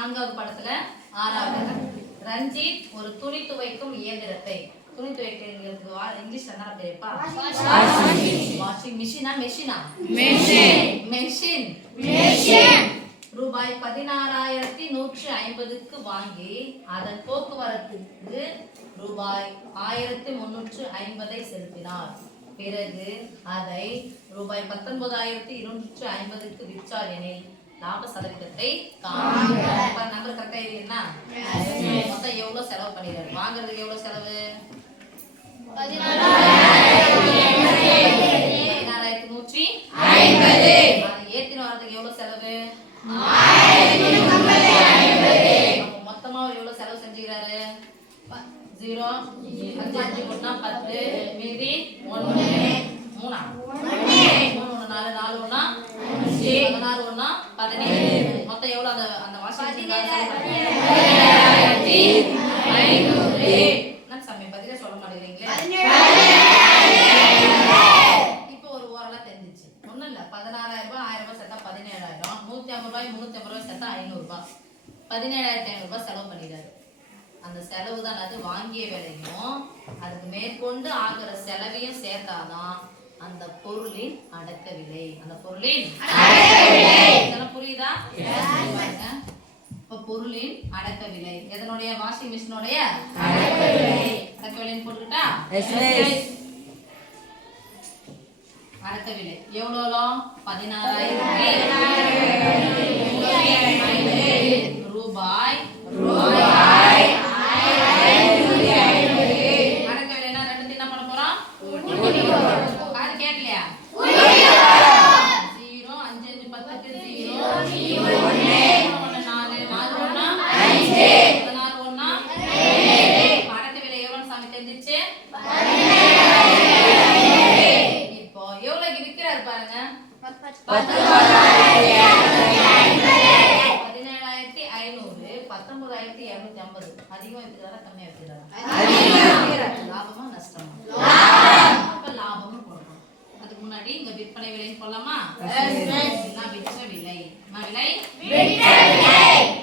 நான்காவது படத்துல ஆறாவது. ரஞ்சித் ஒரு துணி துவைக்கும் இயந்திரத்தை. துணி துவைக்கிறதுக்கு வா- இங்கிலீஷ்ல என்ன பேருப்பா வாஷிங் மிஷினா மெஷினா மெஷின் ரூபாய் பதினாறாயிரத்தி நூற்றி ஐம்பதுக்கு வாங்கி அதன் போக்குவரத்துக்கு ரூபாய் ஆயிரத்தி முன்னூற்று ஐம்பதை செலுத்தினார். பிறகு அதை ரூபாய் பத்தொன்பதாயிரத்தி இருநூற்று ஐம்பதுக்கு விற்றார் எனில் லாப சதவீதத்தை நம்பர் கரெக்டா இருக்கீங்களா மொத்தம் எவ்வளவு செலவு பண்ணிடுறாரு வாங்குறதுக்கு எவ்வளவு செலவு? பதினாறாயிரத்தி நூற்றி ஐம்பது. அதை ஏத்தின வரதுக்கு எவ்வளவு செலவு? மொத்தமா அவர் எவ்வளவு செலவு செஞ்சுக்கிறாரு? ஜீரோ அஞ்சு அஞ்சு ஒன்னா பத்து மீதி ஒன்னு. மூணா? மூணு ஒண்ணு நாலு நாலு ஒன்னா? பதினாறு ஒன்னா? பதினேழு. மொத்தம் எவ்வளோ அந்த அந்த வாஷிங் ஐநூறு என்ன சாமி பதிலே சொல்ல மாட்டேங்கிறீங்களே? இப்போ ஒரு ஓரளவு தெரிஞ்சிச்சு. ஒன்றும் இல்லை. பதினாறாயிரம் ரூபாய் ஆயிரம் ரூபாய் சேர்த்தா பதினேழாயிரம். நூற்றி ஐம்பது ரூபாய் முன்னூத்தி ஐம்பது ரூபாய் சேர்த்தா ஐநூறு பதினேழாயிரத்தி ஐநூறுரூபா செலவு பண்ணிடுறாரு அந்த செலவு தான் அது வாங்கிய விலையும் அதுக்கு மேற்கொண்டு ஆகிற செலவையும் சேர்த்தாதான் அந்த பொருளின் அடக்க விலை அந்த பொருளின் புரியுதா. இப்ப பொருளின் அடக்க விலை எதனுடைய வாஷிங் மிஷினுடைய? அடக்க விலைன்னு போட்டுக்கிட்டா? அடக்க விலை எவ்வளோ பதினாறாயிரத்தி ரூபாய் அடக்க விலைனா ரெண்டு என்ன பண்ண போறோம் காது கேட்கலையா ஜீரோ அஞ்சு அஞ்சு பத்துக்கு ஜீரோ ஒண்ணு ஒண்ணு நாலு நாலு ஒண்ணா பதினாறு ஒண்ணா அடக்க விலை எவ்வளவு சாமி தெரிஞ்சிச்சு இப்போ எவ்வளவு விற்கிறாரு பாருங்க பதினேழாயிரத்தி ஐநூறு பத்தொன்பதாயிரத்தி இருநூத்தி ஐம்பது அதிகம் விற்கிறாரா கம்மியா விற்கிறாரா லாபமா நஷ்டமா அப்ப லாபம்னு போடணும் அதுக்கு முன்னாடி இங்க விற்பனை விலைன்னு போடலாமா? விற்ற விலை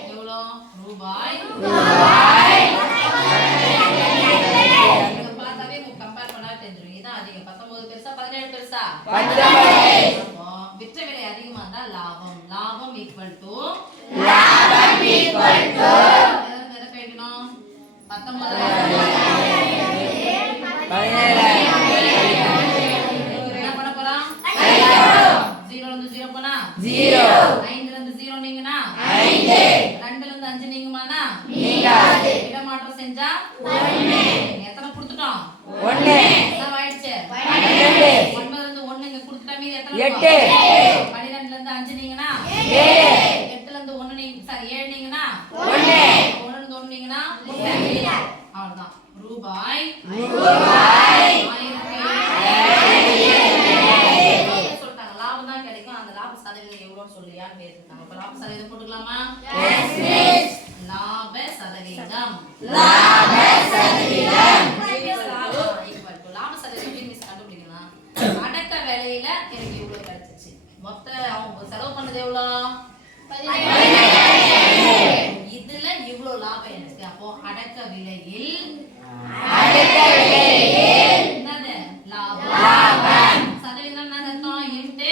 எவ்வளோ ரூபாய் பார்த்தாவே compare பண்ணா தெரிஞ்சிரும். இதான் அதிகம். 19 பெருசா, 17 பெருசா? விற்ற விலை அதிகமா இருந்தா லாபம் லாபம் equal to எதை- எதை கழிக்கணும்? 19,000. என்ன பண்ண போறோம்? ஜீரோல இருந்து ஜீரோ போனா? ஜீரோ ரெண்டுல இருந்து அஞ்சு நீங்குமானா? இடமாற்றம் செஞ்சா? எத்தனை கொடுத்துட்டோம்? ஆயிடுச்சு? ஒன்பதுல இருந்து ஒண்ணு இங்க கொடுத்துட்டா மீதி எத்தனை? பன்னிரெண்டுல இருந்து அஞ்சு நீங்கன்னா எட்டுல இருந்து ஒண்ணு நீங்க சாரி ஏழு நீங்கன்னா இருந்து ஒண்ணு நீங்கன்னா அவ்வளவுதான். ரூபாய் ஆயிரத்தி என்ன சொல்லிட்டாங்க லாபம் தான் கிடைக்கும் அந்த லாப சதவீதம் எவ்வளவுன்னு சொல்லியான்னு கேட்டிருக்காங்க. அப்ப லாப சதவீதம் போட்டுக்கலாமா? லாப சதவீதம். equal to லாப சதவீதம் miss கண்டுபிடிக்கலாம்? அடக்க விலையில எனக்கு இவ்வளவு கிடைச்சிச்சு. மொத்த அவங்க செலவு பண்ணது எவ்வளோ? இதுல இவ்வளவு லாபம் எனக்கு அப்போ அடக்க விலையில் என்னது லாபம் சதவீதம் என்னது அர்த்தம் இன்ட்டு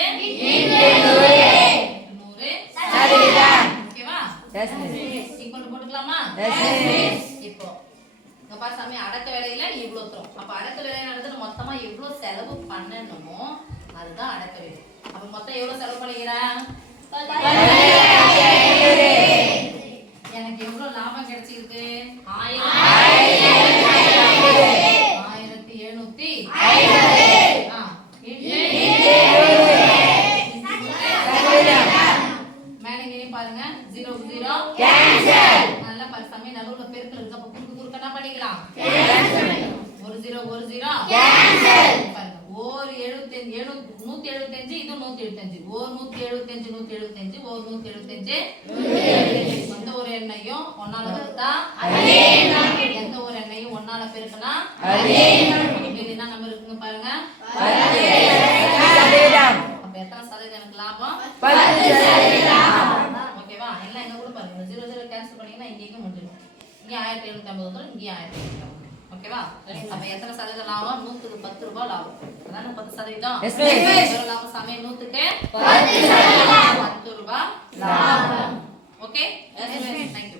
நூறு ஓகேவா போட்டுக்கலாமா இப்போ இங்க பாரு சாமி அடக்க விலையில இவ்வளவு தரும். அப்ப அடக்க விலை நடந்தது மொத்தமா எவ்வளவு செலவு பண்ணணுமோ அதுதான் அடக்க விலை. அப்ப மொத்தம் எவ்வளவு செலவு பண்ணிக்கிறேன்? எனக்கு எவ்வளவு லாபம் கிடைச்சிருக்கு? ஆயிரம் ஆயிரத்தி எழுநூத்தி ஆ, மேலே பாருங்க. ஜீரோ ஜீரோ ஒரு ஜீரோ ஒரு எழுபத்தஞ்சு எழு நூத்தி எழுபத்தஞ்சு இது நூத்தி எழுபத்தஞ்சு ஓர் நூத்தி எழுபத்தஞ்சு நூத்தி எழுபத்தஞ்சு ஓர் நூத்தி எழுபத்தஞ்சு எந்த ஒரு எண்ணையும் ஒன்னால வகுத்தா எந்த ஒரு எண்ணையும் ஒன்னால என்ன நம்பர் இருக்குங்க பாருங்க. அப்ப எத்தனை சதவீதம் எனக்கு லாபம்? ஓகேவா? எல்லாம் எங்க கூட பாருங்க. ஜீரோ ஜீரோ கேன்சல் பண்ணீங்கன்னா இங்கேயும் முடிஞ்சிடும். இங்கே ஆயிரத்தி எழுநூத்தி ஐம்பது வந்துடும் இங்கேயும் ஆயிரத்தி எழுநூத்தி ஓகேவா? அப்ப எத்தனை சதவீதம் லாபம்? நூத்துக்கு பத்து ரூபாய் லாபம். அதான பத்து சதவீதம்? லாபம் சமயம் நூத்துக்கு பத்து ரூபாய். லாபம். ஓகே? தேங்க்யூ